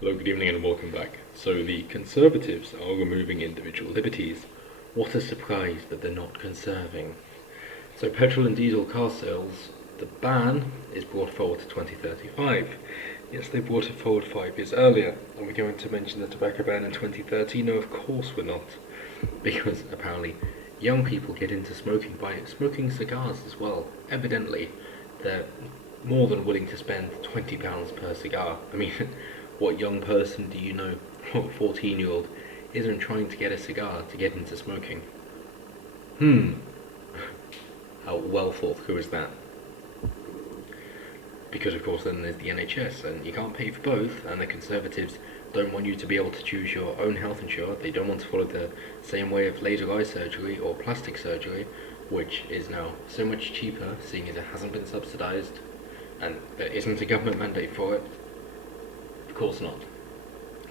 Hello, good evening and welcome back. So the Conservatives are removing individual liberties. What a surprise that they're not conserving. So petrol and diesel car sales, the ban is brought forward to 2035. Yes, they brought it forward 5 years earlier. Are we going to mention the tobacco ban in 2030? No, of course we're not. Because apparently young people get into smoking by smoking cigars as well. Evidently, they're more than willing to spend £20 per cigar. I mean, what young person do you know, what 14-year-old, isn't trying to get a cigar to get into smoking? How well thought through is that? Because of course then there's the NHS, and you can't pay for both, and the Conservatives don't want you to be able to choose your own health insurance. They don't want to follow the same way of laser eye surgery or plastic surgery, which is now so much cheaper, seeing as it hasn't been subsidised, and there isn't a government mandate for it. Of course not.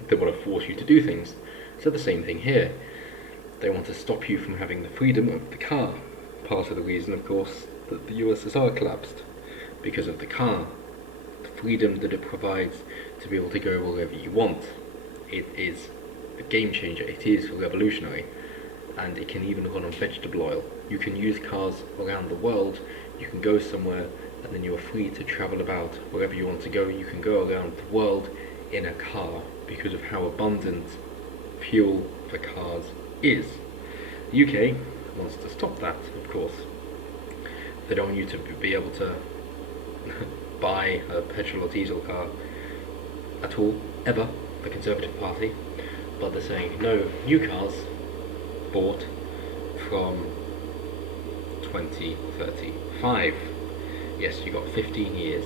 They want to force you to do things. So the same thing here. They want to stop you from having the freedom of the car. Part of the reason, of course, that the USSR collapsed. Because of the car. The freedom that it provides to be able to go wherever you want. It is a game changer. It is revolutionary. And it can even run on vegetable oil. You can use cars around the world. You can go somewhere and then you are free to travel about wherever you want to go. You can go around the world in a car because of how abundant fuel for cars is. The UK wants to stop that, of course. They don't want you to be able to buy a petrol or diesel car at all, ever, the Conservative Party, but they're saying no, new cars bought from 2035. Yes, you got 15 years,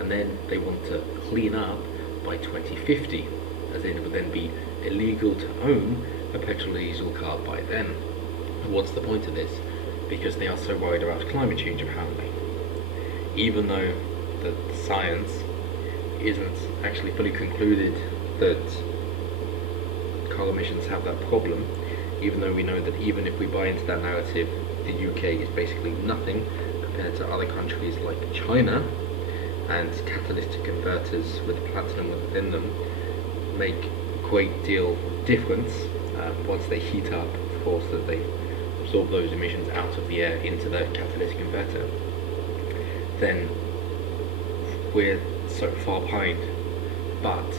and then they want to clean up by 2050, as in it would then be illegal to own a petrol or diesel car by then. And what's the point of this? Because they are so worried about climate change, apparently. Even though the science isn't actually fully concluded that car emissions have that problem, even though we know that even if we buy into that narrative, the UK is basically nothing compared to other countries like China, and catalytic converters with platinum within them make a great deal of difference once they heat up, of course, that they absorb those emissions out of the air into the catalytic converter. Then we're so far behind. But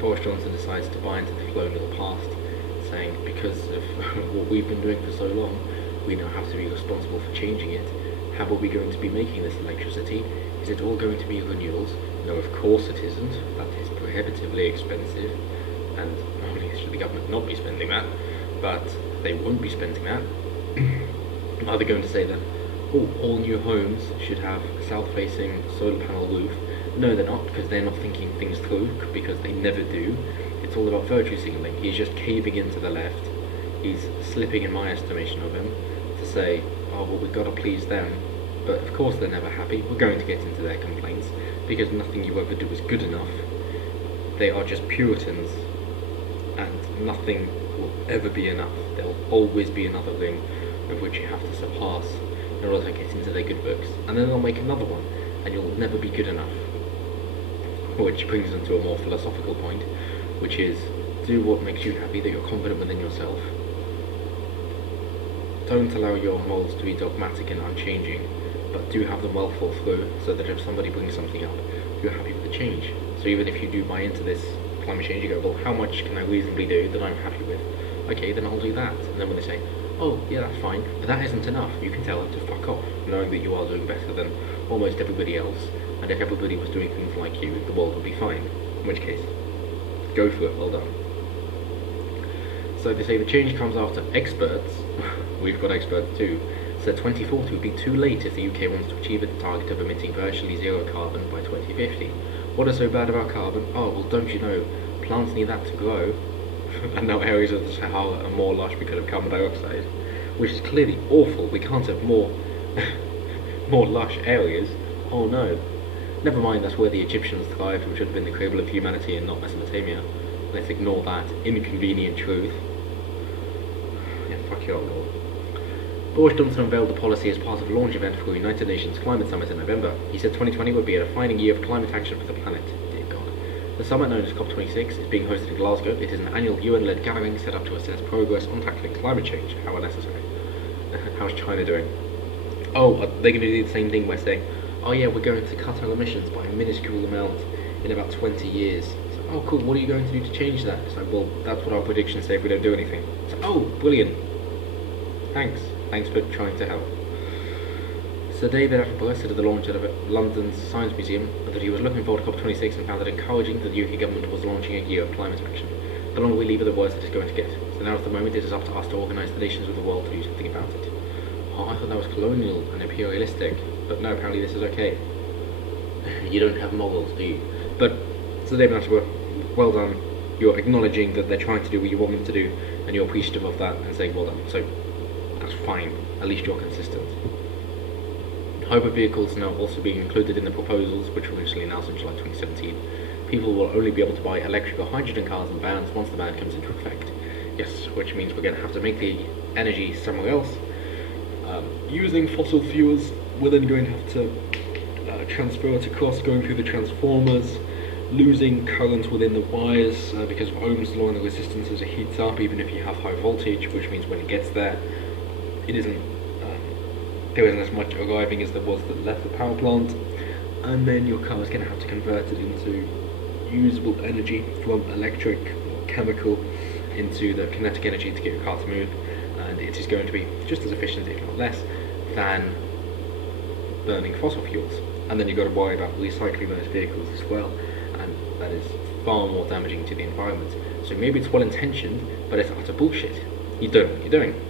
Boris Johnson decides to buy into the colonial past, saying because of what we've been doing for so long, we now have to be responsible for changing it. How are we going to be making this electricity? Is it all going to be renewables? No, of course it isn't. That is prohibitively expensive, and not only should the government not be spending that, but they won't be spending that. Are they going to say that, oh, all new homes should have a south-facing solar panel roof? No, they're not, because they're not thinking things through, because they never do. It's all about virtue signaling. He's just caving into the left. He's slipping, in my estimation of him, to say, oh, well, we've got to please them. But of course they're never happy. We're going to get into their complaints, because nothing you ever do is good enough. They are just Puritans, and nothing will ever be enough. There'll always be another thing of which you have to surpass in order to get into their good books. And then they'll make another one, and you'll never be good enough. Which brings them to a more philosophical point, which is, do what makes you happy, that you're confident within yourself. Don't allow your morals to be dogmatic and unchanging, but do have them well thought through, so that if somebody brings something up, you're happy with the change. So even if you do buy into this climate change, you go, well, how much can I reasonably do that I'm happy with? Okay, then I'll do that. And then when they say, oh, yeah, that's fine, but that isn't enough, you can tell them to fuck off, knowing that you are doing better than almost everybody else, and if everybody was doing things like you, the world would be fine. In which case, go for it, well done. So they say the change comes after experts, we've got experts too, said 2040 would be too late if the UK wants to achieve its target of emitting virtually zero carbon by 2050. What is so bad about carbon? Oh, well, don't you know, plants need that to grow, and now areas of the Sahara are more lush because of carbon dioxide, which is clearly awful. We can't have more more lush areas. Oh no. Never mind, that's where the Egyptians thrived, which would have been the cradle of humanity and not Mesopotamia. Let's ignore that inconvenient truth. Yeah, fuck you all, Lord. Boris Johnson unveiled the policy as part of a launch event for the United Nations Climate Summit in November. He said 2020 would be a defining year of climate action for the planet. Dear God. The summit, known as COP26, is being hosted in Glasgow. It is an annual UN-led gathering set up to assess progress on tackling climate change, however necessary. How's China doing? Oh, are they going to do the same thing by saying, oh yeah, we're going to cut our emissions by a minuscule amount in about 20 years. So, oh cool, what are you going to do to change that? It's like, well, that's what our predictions say if we don't do anything. So, oh, brilliant. Thanks for trying to help. Sir David Attenborough said at the launch of London's Science Museum that he was looking forward to COP26 and found it encouraging that the UK government was launching a year of climate action. The longer we leave it, the worse it is going to get. So now at the moment it is up to us to organise the nations of the world to do something about it. Oh, I thought that was colonial and imperialistic, but no, apparently this is okay. You don't have morals, do you? But, Sir David Attenborough, well done. You're acknowledging that they're trying to do what you want them to do, and you're appreciative of that and saying well done. So, that's fine. At least you're consistent. Hybrid vehicles are now also being included in the proposals, which were initially announced in July 2017. People will only be able to buy electric or hydrogen cars and vans once the ban comes into effect. Yes, which means we're going to have to make the energy somewhere else. Using fossil fuels, we're then going to have to transfer it across, going through the transformers, losing current within the wires because of Ohm's law and the resistance as it heats up, even if you have high voltage, which means when it gets there, it isn't there isn't as much arriving as there was that left the power plant, and then your car is going to have to convert it into usable energy from electric or chemical into the kinetic energy to get your car to move, and it is going to be just as efficient, if not less, than burning fossil fuels. And then you've got to worry about recycling those vehicles as well, and that is far more damaging to the environment. So maybe it's well intentioned, but it's utter bullshit. You don't know what you're doing.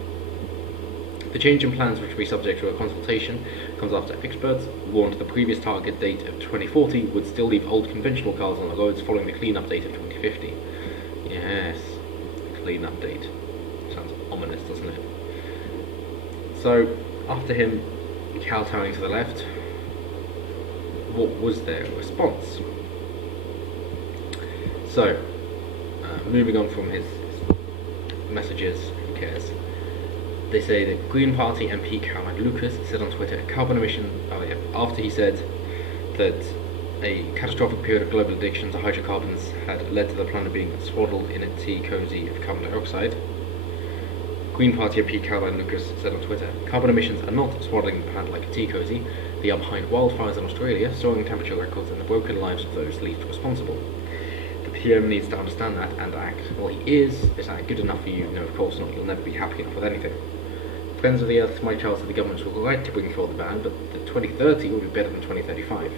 The change in plans, which will be subject to a consultation, comes after experts warned the previous target date of 2040 would still leave old conventional cars on the roads following the clean-up date of 2050. Yes, clean-up date. Sounds ominous, doesn't it? So, after him kowtowing to the left, what was their response? So, moving on from his messages, who cares? They say that Green Party MP Caroline Lucas said on Twitter, carbon emission, after he said that a catastrophic period of global addiction to hydrocarbons had led to the planet being swaddled in a tea cozy of carbon dioxide. Green Party MP Caroline Lucas said on Twitter, carbon emissions are not swaddling the planet like a tea cozy, they are behind wildfires in Australia, soaring temperature records and the broken lives of those least responsible. The PM needs to understand that and act. Well, he is that good enough for you? No, of course not, you'll never be happy enough with anything. Friends of the Earth, my child, said the governments were right to bring forward the ban, but the 2030 will be better than 2035.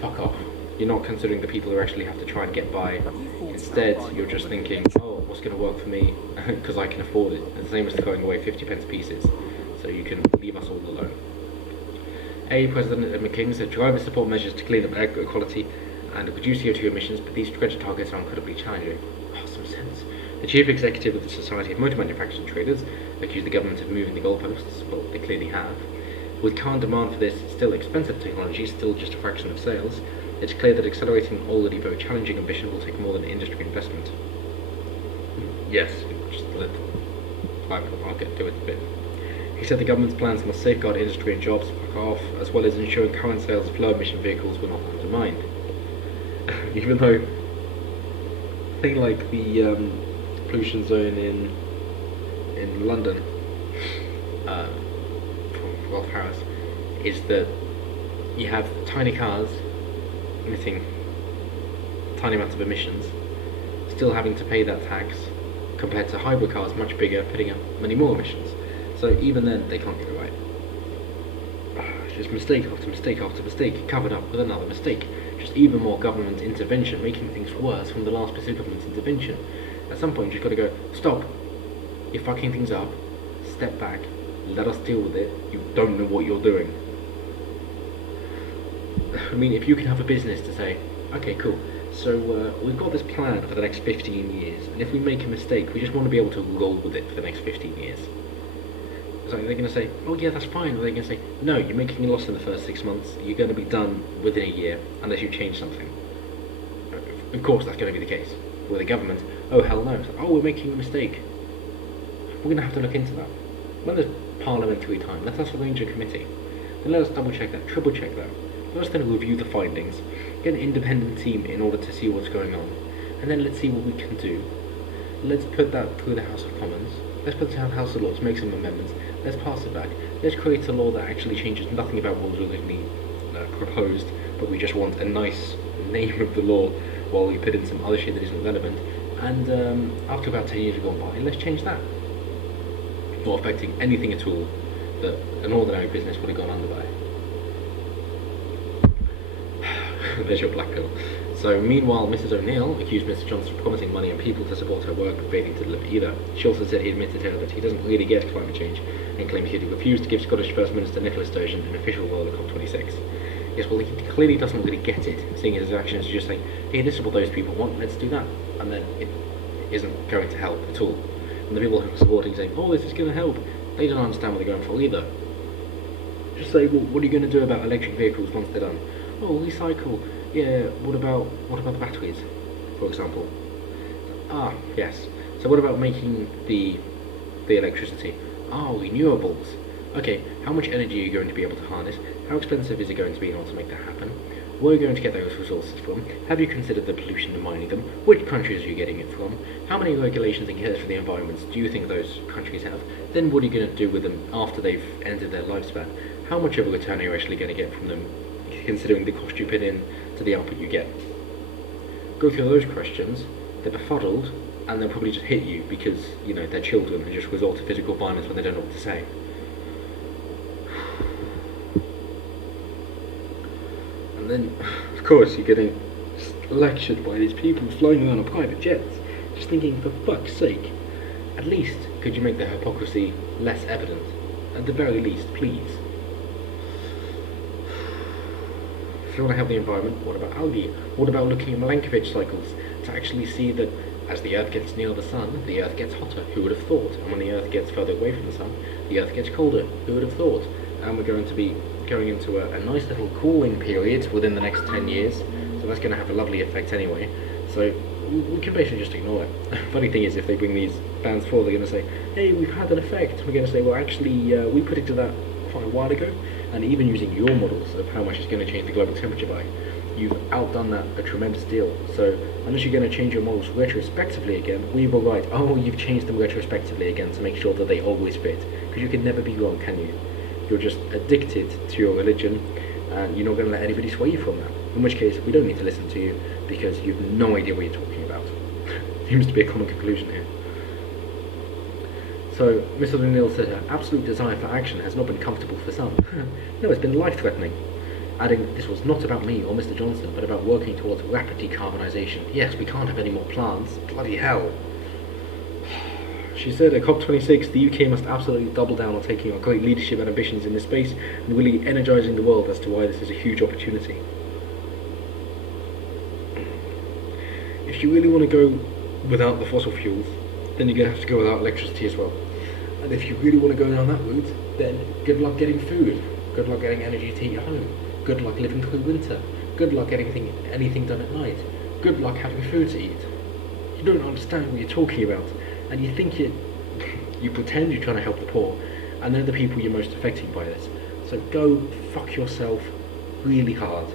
Fuck off. You're not considering the people who actually have to try and get by. Instead, you're just thinking, oh, what's going to work for me because I can afford it. It's the same as throwing away 50p pieces, so you can leave us all alone. President McCain said drivers support measures to clean up air quality and reduce CO2 emissions, but these stretch targets are incredibly challenging. Oh, some sense. The chief executive of the Society of Motor Manufacturers and Traders accused the government of moving the goalposts. Well, they clearly have. With current demand for this still expensive technology, still just a fraction of sales, it's clear that accelerating an already very challenging ambition will take more than industry investment. Yes, just let the private market do it a bit. He said the government's plans must safeguard industry and jobs, fuck off, as well as ensuring current sales of low-emission vehicles were not undermined. Even though a thing like the pollution zone in London from Rolf Harris is that you have tiny cars emitting tiny amounts of emissions, still having to pay that tax, compared to hybrid cars much bigger, putting up many more emissions. So even then they can't get it right. It's just mistake after mistake after mistake, covered up with another mistake. Just even more government intervention, making things worse from the last bit of government intervention. At some point you've got to go, stop, you're fucking things up, step back, let us deal with it, you don't know what you're doing. I mean, if you can have a business to say, okay, cool, so we've got this plan for the next 15 years, and if we make a mistake, we just want to be able to roll with it for the next 15 years. So they're going to say, oh yeah, that's fine, or they're going to say, no, you're making a loss in the first 6 months, you're going to be done within a year, unless you change something. Of course that's going to be the case. With the government, oh hell no, oh we're making a mistake. We're going to have to look into that. When there's parliamentary time, let us arrange a committee. Then let us double check that, triple check that. Let us then review the findings, get an independent team in order to see what's going on, and then let's see what we can do. Let's put that through the House of Commons. Let's put it to the House of Lords, make some amendments. Let's pass it back. Let's create a law that actually changes nothing about what was originally proposed, but we just want a nice name of the law while we put in some other shit that isn't relevant. And after about 10 years have gone by, let's change that. Not affecting anything at all that an ordinary business would have gone under by. There's your black pill. So meanwhile, Mrs. O'Neill accused Mr. Johnson of promising money and people to support her work but failing to deliver either. She also said he admitted to her that he doesn't really get climate change and claimed he had refused to give Scottish First Minister Nicola Sturgeon an official role at COP26. Yes, well, he clearly doesn't really get it, seeing his actions as just saying, hey, this is what those people want, let's do that. And then it isn't going to help at all. And the people who are supporting saying, oh, this is going to help, they don't understand what they're going for either. Just say, well, what are you going to do about electric vehicles once they're done? Oh, recycle. Yeah, what about the batteries, for example? Ah, yes. So what about making the electricity? Ah, renewables. Okay, how much energy are you going to be able to harness? How expensive is it going to be in order to make that happen? Where are you going to get those resources from? Have you considered the pollution and mining them? Which countries are you getting it from? How many regulations and cares for the environment do you think those countries have? Then what are you going to do with them after they've ended their lifespan? How much of a return are you actually going to get from them, considering the cost you put in to the output you get? Go through those questions, they're befuddled, and they'll probably just hit you because, you know, they're children and just resort to physical violence when they don't know what to say. And then, of course, you're getting lectured by these people flying around on private jets, just thinking, for fuck's sake, at least could you make their hypocrisy less evident? At the very least, please. If you want to help the environment, what about algae? What about looking at Milankovitch cycles to actually see that as the Earth gets near the Sun, the Earth gets hotter? Who would have thought? And when the Earth gets further away from the Sun, the Earth gets colder. Who would have thought? And we're going to be going into a nice little cooling period within the next 10 years, so that's going to have a lovely effect anyway. So we can basically just ignore it. Funny thing is, if they bring these bands forward, they're going to say, hey, we've had an effect. We're going to say, well, actually, we predicted that quite a while ago, and even using your models of how much it's going to change the global temperature by, you've outdone that a tremendous deal. So unless you're going to change your models retrospectively again, we were right. Oh, you've changed them retrospectively again to make sure that they always fit, because you can never be wrong, can you? You're just addicted to your religion, and you're not going to let anybody sway you from that. In which case, we don't need to listen to you, because you have no idea what you're talking about. Seems to be a common conclusion here. So, Miss O'Neill said her absolute desire for action has not been comfortable for some. No, it's been life-threatening. Adding, this was not about me or Mr. Johnson, but about working towards rapid decarbonisation. Yes, we can't have any more plants. Bloody hell. She said at COP26, the UK must absolutely double down on taking our great leadership and ambitions in this space and really energising the world as to why this is a huge opportunity. If you really want to go without the fossil fuels, then you're going to have to go without electricity as well. And if you really want to go down that route, then good luck getting food. Good luck getting energy to heat your home. Good luck living through winter. Good luck getting anything done at night. Good luck having food to eat. You don't understand what you're talking about, and you think you pretend you're trying to help the poor, and they're the people you're most affecting by this. So go fuck yourself really hard.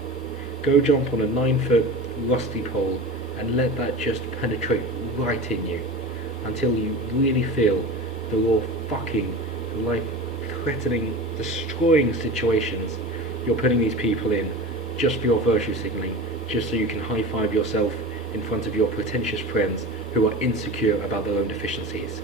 Go jump on a 9-foot rusty pole and let that just penetrate right in you until you really feel the raw fucking life-threatening, destroying situations you're putting these people in just for your virtue signalling, just so you can high-five yourself in front of your pretentious friends who are insecure about their own deficiencies.